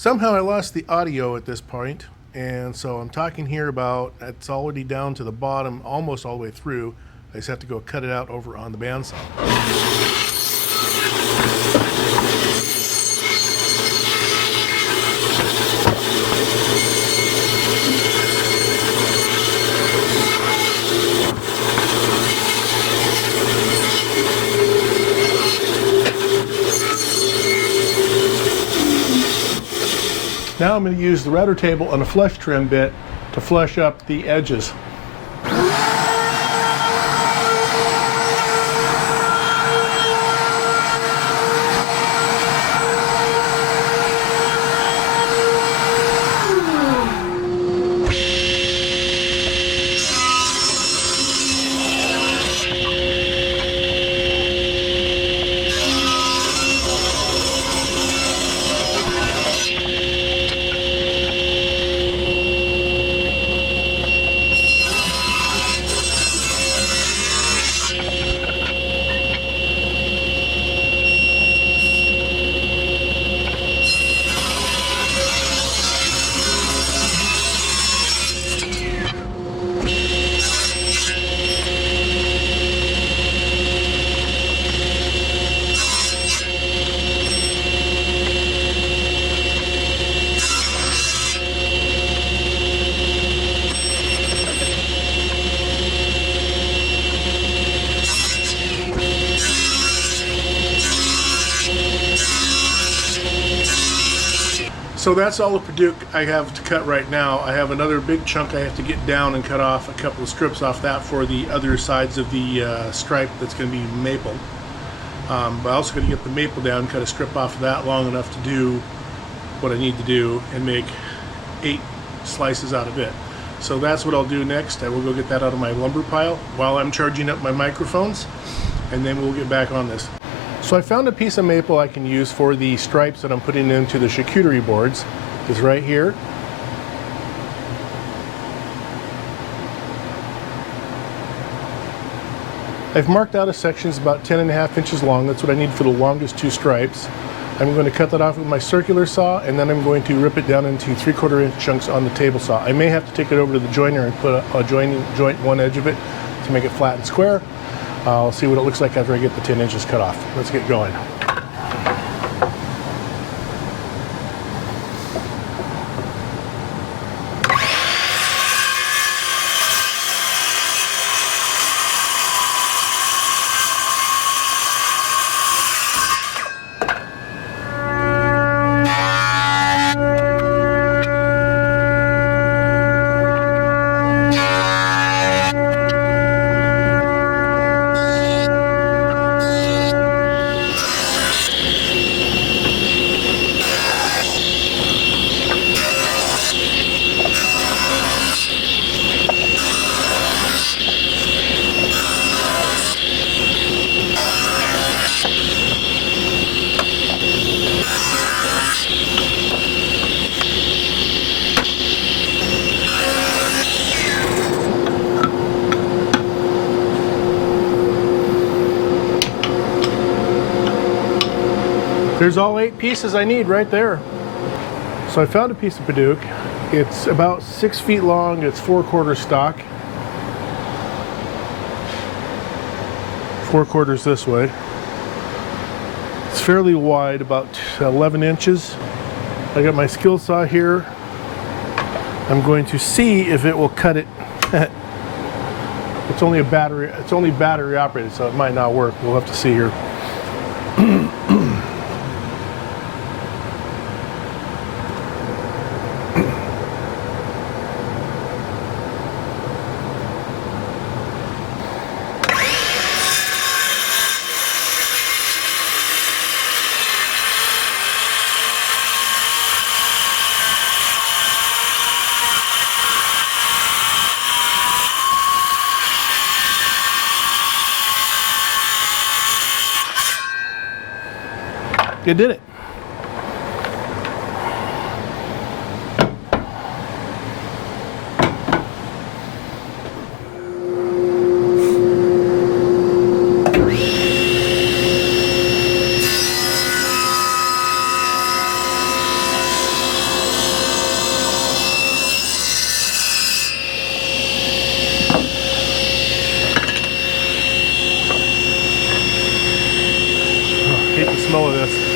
Somehow I lost the audio at this point, and so I'm talking here about it's already down to the bottom, almost all the way through. I just have to go cut it out over on the bandsaw. Now I'm going to use the router table and a flush trim bit to flush up the edges. So that's all the produce I have to cut right now. I have another big chunk I have to get down and cut off a couple of strips off that for the other sides of the stripe that's going to be maple. But I'm also going to get the maple down, cut a strip off of that long enough to do what I need to do and make 8 slices out of it. So that's what I'll do next. I will go get that out of my lumber pile while I'm charging up my microphones, and then we'll get back on this. So I found a piece of maple I can use for the stripes that I'm putting into the charcuterie boards. It's right here. I've marked out a section that's about 10.5 inches long. That's what I need for the longest 2 stripes. I'm going to cut that off with my circular saw, and then I'm going to rip it down into 3/4 inch chunks on the table saw. I may have to take it over to the joiner and put a joint one edge of it to make it flat and square. I'll see what it looks like after I get the 10 inches cut off. Let's get going. There's all 8 pieces I need right there. So I found a piece of Paduke. It's about 6 feet long. It's 4/4 stock. 4/4 this way. It's fairly wide, about 11 inches. I got my skill saw here. I'm going to see if it will cut it. It's only battery operated, so it might not work. We'll have to see here. It did it. smell of this.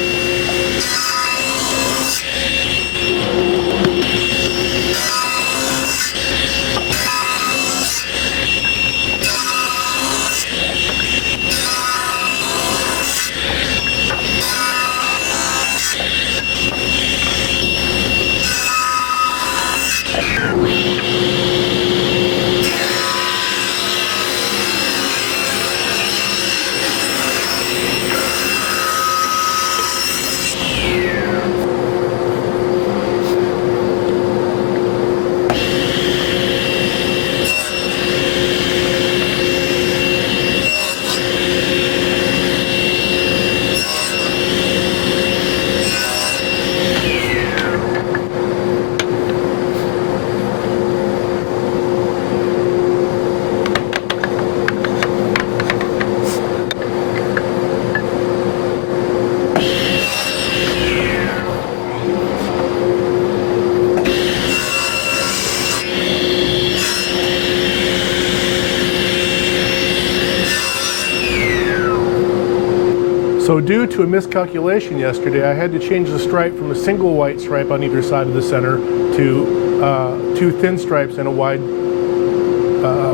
So due to a miscalculation yesterday, I had to change the stripe from a single white stripe on either side of the center to 2 thin stripes and a wide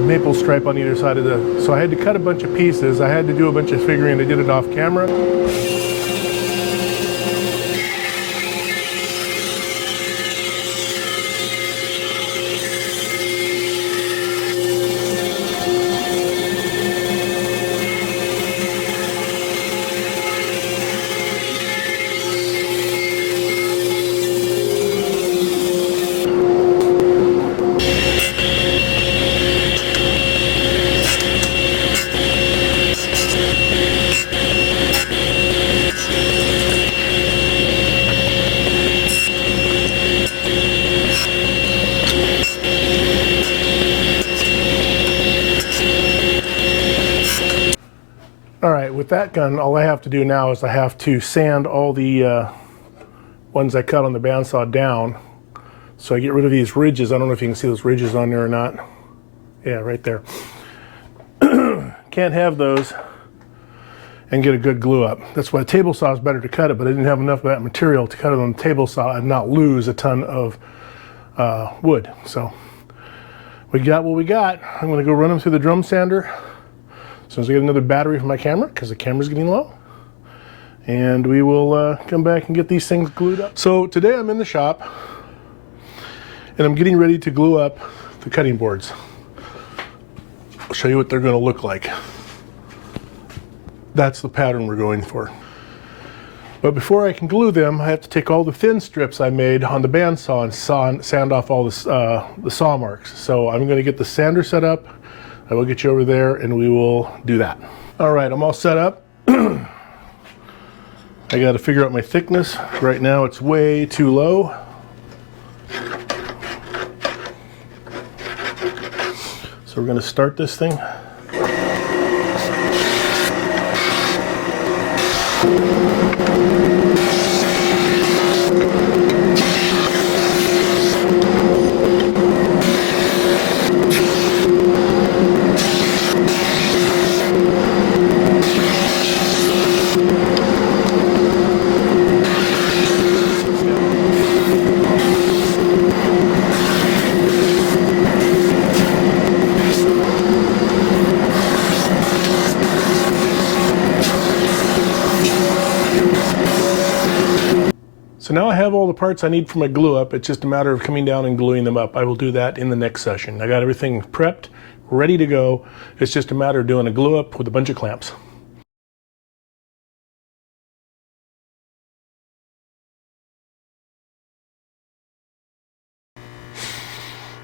maple stripe on either side of the... So I had to cut a bunch of pieces. I had to do a bunch of figuring. I did it off camera. Alright, with that gun, all I have to do now is I have to sand all the ones I cut on the bandsaw down. So I get rid of these ridges. I don't know if you can see those ridges on there or not. Yeah, right there. Can't have those and get a good glue up. That's why a table saw is better to cut it, but I didn't have enough of that material to cut it on the table saw and not lose a ton of wood. So we got what we got. I'm going to go run them through the drum sander as soon as I get another battery for my camera, because the camera's getting low. And we will come back and get these things glued up. So today I'm in the shop and I'm getting ready to glue up the cutting boards. I'll show you what they're going to look like. That's the pattern we're going for. But before I can glue them, I have to take all the thin strips I made on the bandsaw and sand off all the saw marks. So I'm going to get the sander set up. I will get you over there and we will do that. All right, I'm all set up. I got to figure out my thickness. Right now it's way too low. So we're going to start this thing. So now I have all the parts I need for my glue up. It's just a matter of coming down and gluing them up. I will do that in the next session. I got everything prepped, ready to go. It's just a matter of doing a glue up with a bunch of clamps.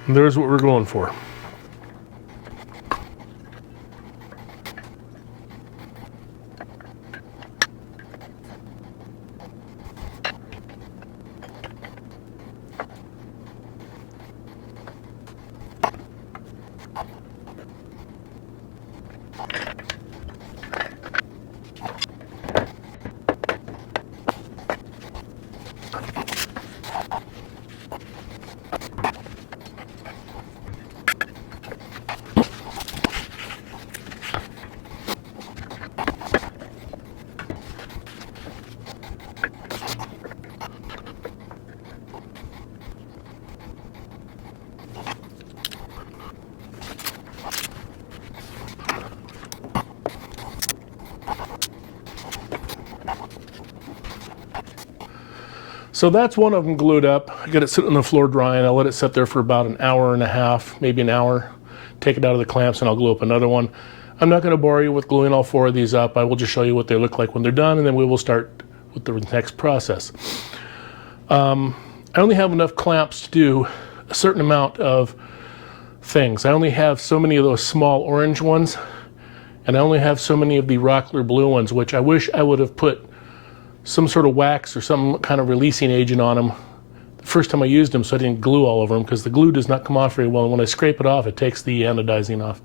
And there's what we're going for. So that's one of them glued up. I got it sitting on the floor drying. I'll let it sit there for about an hour and a half, maybe an hour. Take it out of the clamps and I'll glue up another one. I'm not going to bore you with gluing all 4 of these up. I will just show you what they look like when they're done, and then we will start with the next process. I only have enough clamps to do a certain amount of things. I only have so many of those small orange ones, and I only have so many of the Rockler blue ones, which I wish I would have put some sort of wax or some kind of releasing agent on them the first time I used them, so I didn't glue all over them, because the glue does not come off very well, and when I scrape it off, it takes the anodizing off.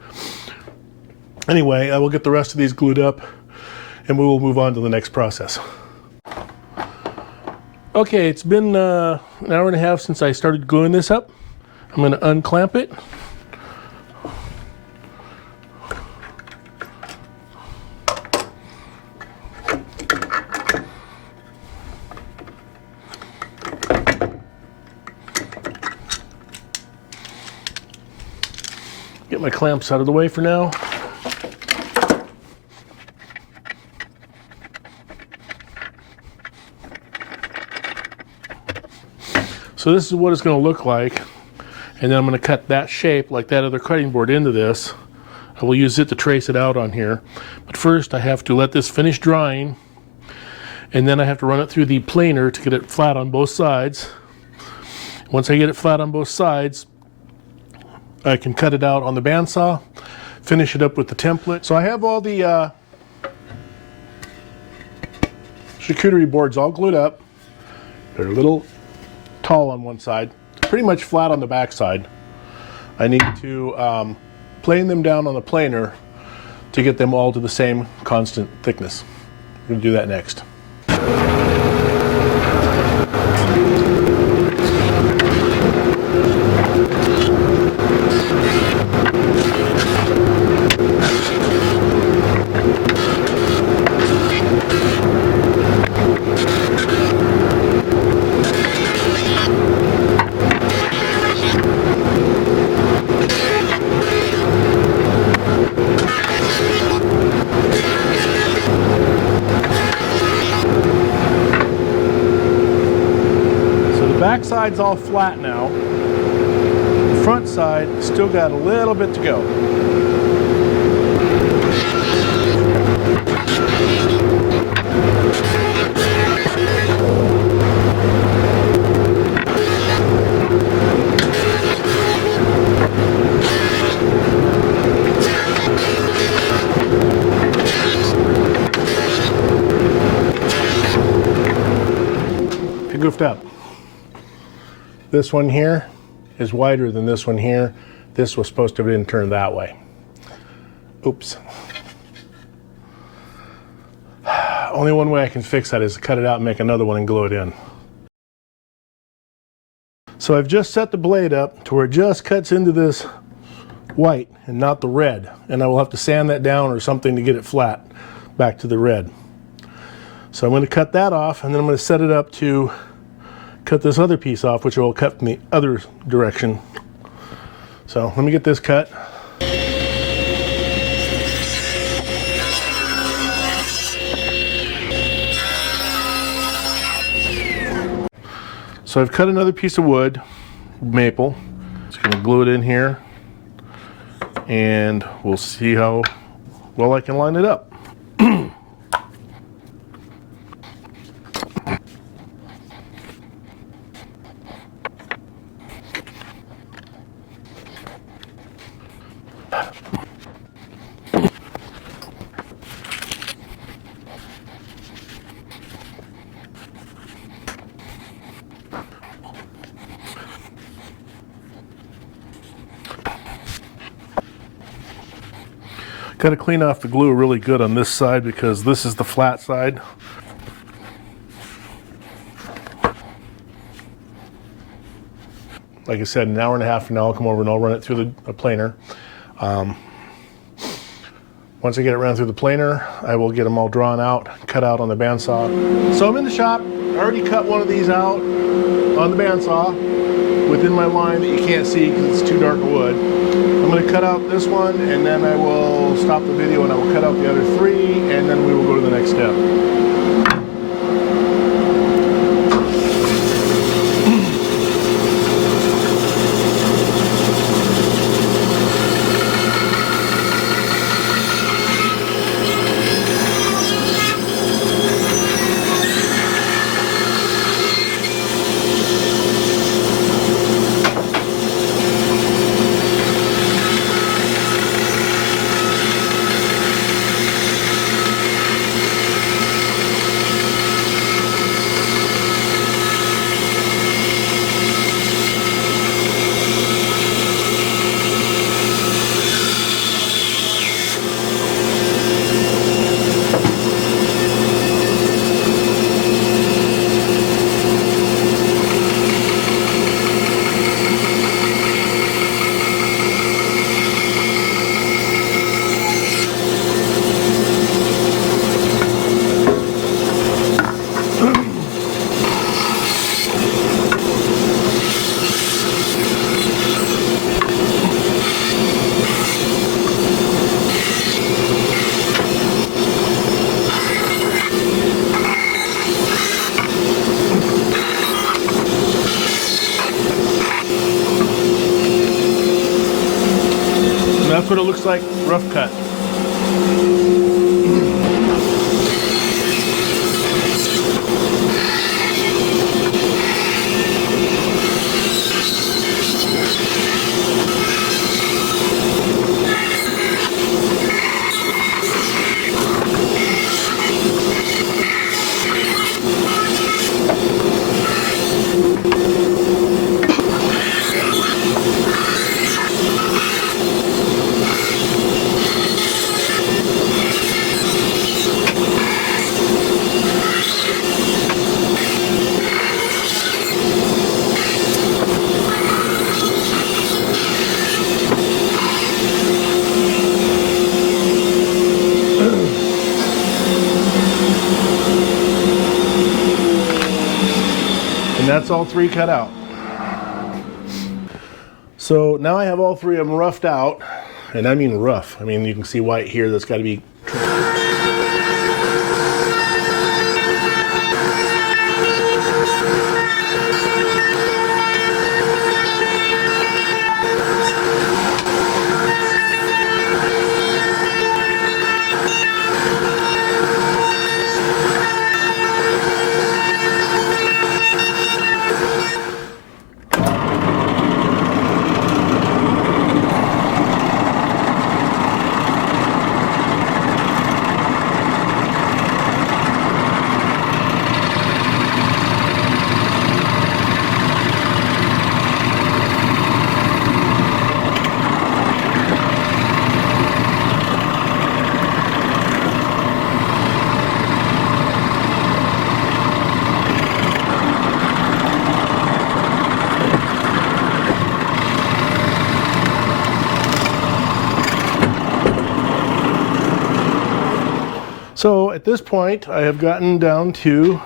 Anyway, I will get the rest of these glued up, and we will move on to the next process. Okay, it's been an hour and a half since I started gluing this up. I'm going to unclamp it. Get my clamps out of the way for now. So this is what it's going to look like, and then I'm going to cut that shape like that other cutting board into this. I will use it to trace it out on here, but first I have to let this finish drying, and then I have to run it through the planer to get it flat on both sides. Once I get it flat on both sides, I can cut it out on the bandsaw, finish it up with the template. So I have all the charcuterie boards all glued up. They're a little tall on one side, pretty much flat on the back side. I need to plane them down on the planer to get them all to the same constant thickness. We're going to do that next. Back side's all flat now. The front side still got a little bit to go. I goofed up. This one here is wider than this one here. This was supposed to have been turned that way. Oops. Only one way I can fix that is to cut it out and make another one and glue it in. So I've just set the blade up to where it just cuts into this white and not the red. And I will have to sand that down or something to get it flat back to the red. So I'm going to cut that off, and then I'm going to set it up to cut this other piece off, which I will cut from the other direction. So let me get this cut. So I've cut another piece of wood, maple. Just going to glue it in here, and we'll see how well I can line it up. Got to clean off the glue really good on this side because this is the flat side. Like I said, an hour and a half from now I'll come over and I'll run it through the planer. Once I get it ran through the planer, I will get them all drawn out, cut out on the bandsaw. So I'm in the shop. I already cut one of these out on the bandsaw within my line that you can't see because it's too dark of wood. I'm going to cut out this one, and then I will stop the video and I will cut out the other 3, and then we will go to the next step. what it looks like, rough cut. And that's all three cut out. So now I have all three of them roughed out, and I mean rough. I mean, you can see white here that's got to be So at this point, I have gotten down to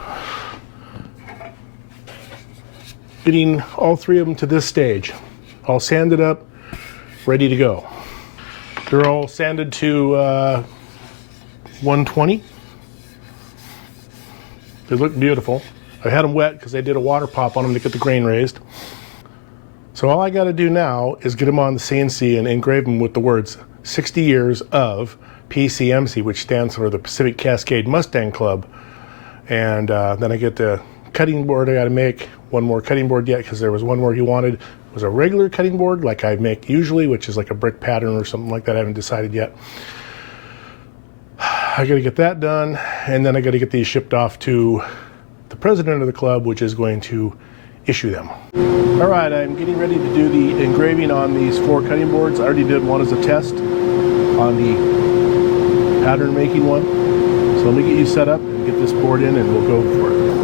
getting all three of them to this stage. All sanded up, ready to go. They're all sanded to 120. They look beautiful. I had them wet because I did a water pop on them to get the grain raised. So all I got to do now is get them on the CNC and engrave them with the words 60 years of PCMC, which stands for the Pacific Cascade Mustang Club. And then I get the cutting board I got to make. One more cutting board yet, because there was one more he wanted. It was a regular cutting board like I make usually, which is like a brick pattern or something like that. I haven't decided yet. I got to get that done, and then I got to get these shipped off to the president of the club, which is going to issue them. All right, I'm getting ready to do the engraving on these 4 cutting boards. I already did one as a test on the pattern making one. So let me get you set up and get this board in, and we'll go for it.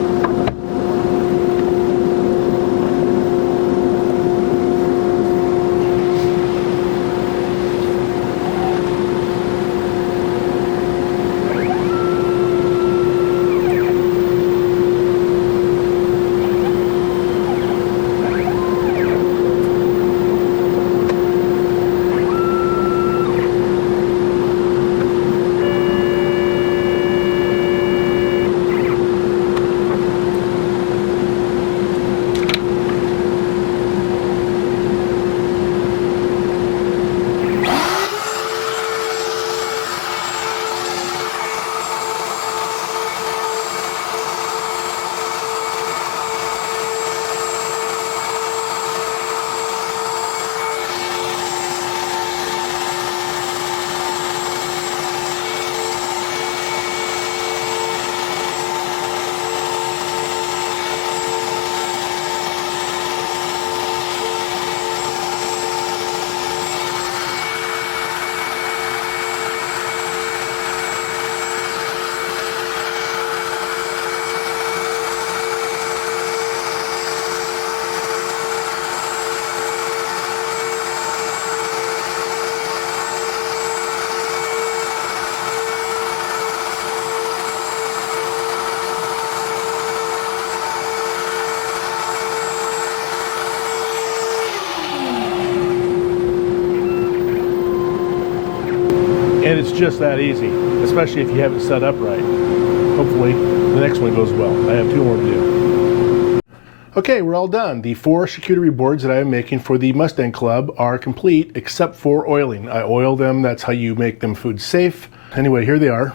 And it's just that easy, especially if you have it set up right. Hopefully the next one goes well. I have 2 more to do. Okay, we're all done. The 4 charcuterie boards that I am making for the Mustang Club are complete except for oiling. I oil them, that's how you make them food safe. Anyway, here they are.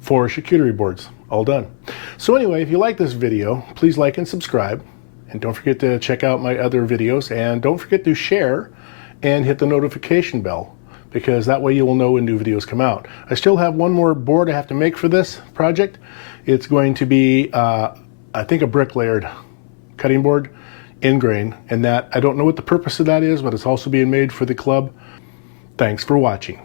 Four charcuterie boards, all done. So anyway, if you like this video, please like and subscribe. And don't forget to check out my other videos. And don't forget to share and hit the notification bell, because that way you will know when new videos come out. I still have one more board I have to make for this project. It's going to be, I think, a brick layered cutting board in grain. And that, I don't know what the purpose of that is, but it's also being made for the club. Thanks for watching.